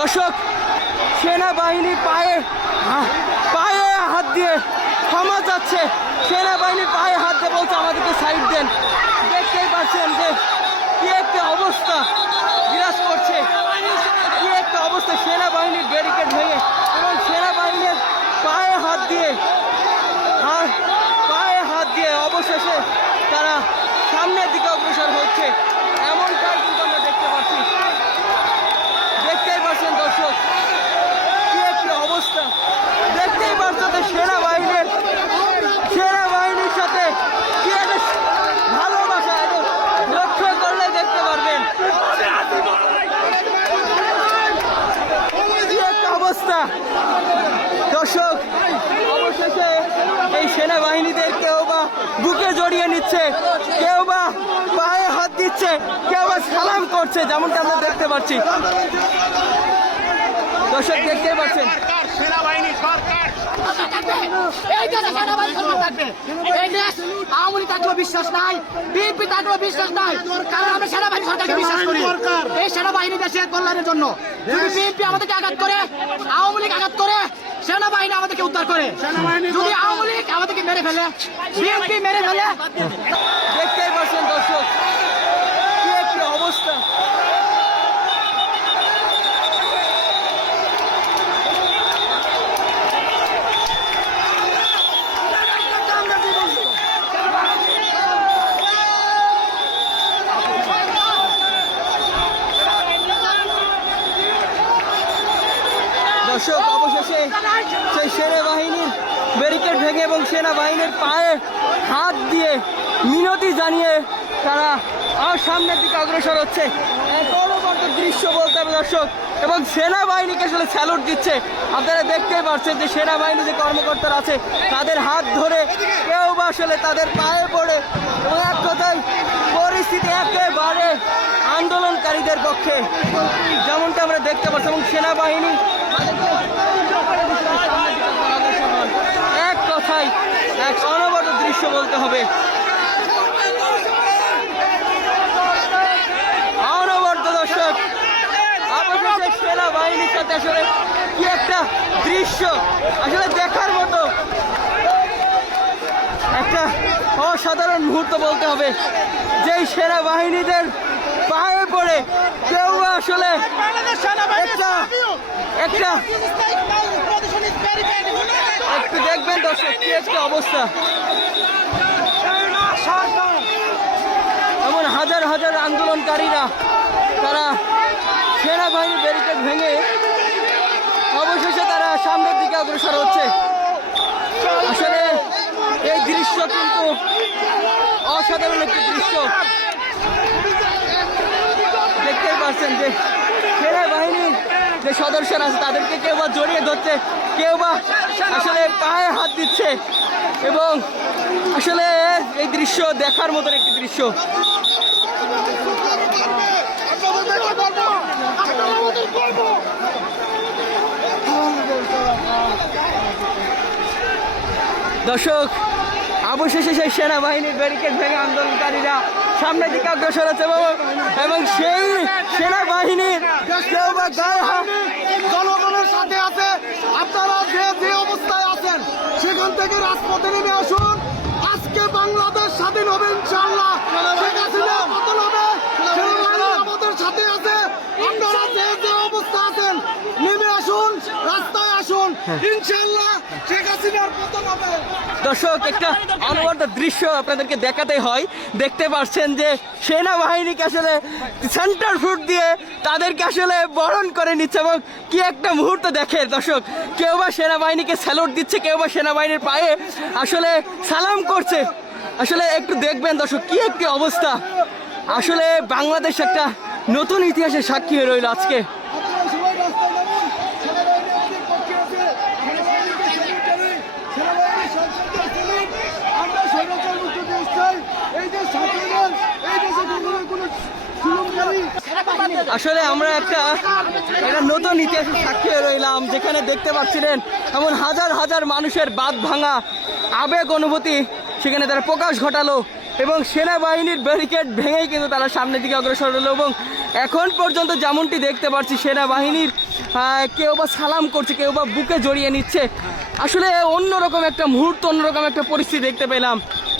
দর্শক, সেনাবাহিনী পায়ে পায়ে হাত দিয়ে ক্ষমা চাচ্ছে। সেনাবাহিনী পায়ে হাত দিয়ে বলছে, আমাদেরকে সাইড দেন। দেখতেই পাচ্ছেন যে কি একটা অবস্থা বিরাজ করছে। কি একটা অবস্থা, সেনাবাহিনীর ব্যারিকেড ভেঙে এবং সেনাবাহিনীর পায়ে হাত দিয়ে, আর পায়ে হাত দিয়ে অবশেষে তারা সামনের দিকে অগ্রসর হচ্ছে। এমনটাই কিন্তু আমরা দেখতে পাচ্ছি দেখতেই পাচ্ছেন দর্শক কি একটি অবস্থা দেখতেই পাচ্ছেন যে সেনাবাহিনীর সেনাবাহিনীর সাথে কি একটা ভালোবাসা একদম লক্ষ্য করলে দেখতে পারবেন কি একটা অবস্থা দর্শক অবশেষে এই সেনাবাহিনীদের কেউ বা বুকে জড়িয়ে নিচ্ছে কেউ বা পায়ে হাত দিচ্ছে কেউ বা সালাম করছে যেমনটা আমরা দেখতে পাচ্ছি। দর্শক দেখতেই পাচ্ছেন। সেনাবাহিনী সরকার। এই দেশে সেনাবাহিনী সরকার থাকবে এই দেশ আওয়ামী লীগ থাকলেও বিশ্বাস নাই বিএনপি থাকলেও বিশ্বাস নাই কারণ আমরা সেনাবাহিনী সরকারকে বিশ্বাস করি। এই সেনাবাহিনী দেশের কল্যাণের জন্য যদি বিএনপি আমাদেরকে আঘাত করে আওয়ামী লীগ সেনাবাহিনী আমাদেরকে উদ্ধার করে। যদি আওয়ামী লীগ আমাদেরকে মেরে ফেলে বিএনপি মেরে ফেলে। দেখতেই পাচ্ছেন দর্শক কি একটি অবস্থা দর্শক, অবশেষে সেই সেনাবাহিনীর ব্যারিকেড ভেঙে এবং সেনাবাহিনীর পায়ে হাত দিয়ে মিনতি জানিয়ে তারা আর সামনের দিকে অগ্রসর হচ্ছে। দৃশ্য বলতে হবে দর্শক, এবং সেনাবাহিনীকে আসলে স্যালুট দিচ্ছে। আপনারা দেখতেই পাচ্ছেন যে সেনাবাহিনী যে কর্মকর্তারা আছে, তাদের হাত ধরে কেউ বা আসলে তাদের পায়ে পড়ে এবং এক কথায় পরিস্থিতি একেবারে আন্দোলনকারীদের পক্ষে যেমনটা আমরা দেখতে পাচ্ছি এবং সেনাবাহিনী এক কথায় এক অনবদ্য দৃশ্য বলতে হবে। অনবদ্য দর্শক অবশেষে সেনাবাহিনীর সাথে আসলে কি একটা দৃশ্য, আসলে দেখার মতো একটা অসাধারণ মুহূর্ত বলতে হবে। যেই সেনাবাহিনীদের পায়ে পড়ে কেউ আসলে একটা একটা একটু দেখবেন দর্শক কি একটা অবস্থা। এমন হাজার হাজার আন্দোলনকারীরা তারা সেনাবাহিনীর ব্যারিকেড ভেঙে অবশেষে তারা সামনের দিকে অগ্রসর হচ্ছে। আসলে এই দৃশ্য কিন্তু অসাধারণ একটি দৃশ্য। পাচ্ছেন যে সেনাবাহিনীর যে সদস্যরা আছে, তাদেরকে কেউ বা জড়িয়ে ধরছে, কেউ বা আসলে পায়ে হাত দিচ্ছে। এবং আসলে এই দৃশ্য দেখার মতন একটি দৃশ্য। দর্শক, অবশেষে সেই সেনাবাহিনীর ব্যারিকেড ভেঙে আন্দোলনকারীরা সামনের দিকে অগ্রসর হচ্ছে এবং এবং সেই সেনাবাহিনীর কেউ বা গায়ে হাত জনগণের সাথে আছে। আপনারা যে যে অবস্থায় আছেন, সেখান থেকে রাজপথে নেমে আসুন। আজকে বাংলাদেশ স্বাধীন হবে ইনশাআল্লাহ। ইনশাআল্লাহ শেখ হাসিনার পতন হবে। দর্শক একটা অনবদ্য দৃশ্য আপনাদেরকে দেখাতে হয়। দেখতে পাচ্ছেন যে সেনাবাহিনীকে আসলে সেন্টার ফুট দিয়ে তাদেরকে আসলে বরণ করে নিচ্ছে এবং কি একটা মুহূর্ত দেখে দর্শক কেউ বা সেনাবাহিনীকে স্যালুট দিচ্ছে কেউ বা সেনাবাহিনীর পায়ে আসলে সালাম করছে। আসলে একটু দেখবেন দর্শক কি একটি অবস্থা। আসলে বাংলাদেশ একটা নতুন ইতিহাসের সাক্ষী হয়ে রইল আজকে আপনারা সবাই রাস্তায় নামুন সেনাবাহিনী আমাদের পক্ষে আছে সেনাবাহিনীকে সেক্রেটারি সেনাবাহিনী সরকারকে আসলেন আমরা স্বৈরাচার মুক্ত দেশ চাই এই দেশ স্বাধীন এই দেশে কখনো কোনো জুলুমকারী আসলে আমরা একটা একটা নতুন ইতিহাসের সাক্ষী হয়ে রইলাম, যেখানে দেখতে পাচ্ছিলেন এমন হাজার হাজার মানুষের বাদ ভাঙা আবেগ অনুভূতি সেখানে তারা প্রকাশ ঘটালো এবং সেনাবাহিনীর ব্যারিকেড ভেঙেই কিন্তু তারা সামনের দিকে অগ্রসর হলো এবং এখন পর্যন্ত যেমনটি দেখতে পাচ্ছি, সেনাবাহিনীর কেউ বা সালাম করছে, কেউ বা বুকে জড়িয়ে নিচ্ছে। আসলে অন্যরকম একটা মুহূর্ত, অন্যরকম একটা পরিস্থিতি দেখতে পেলাম।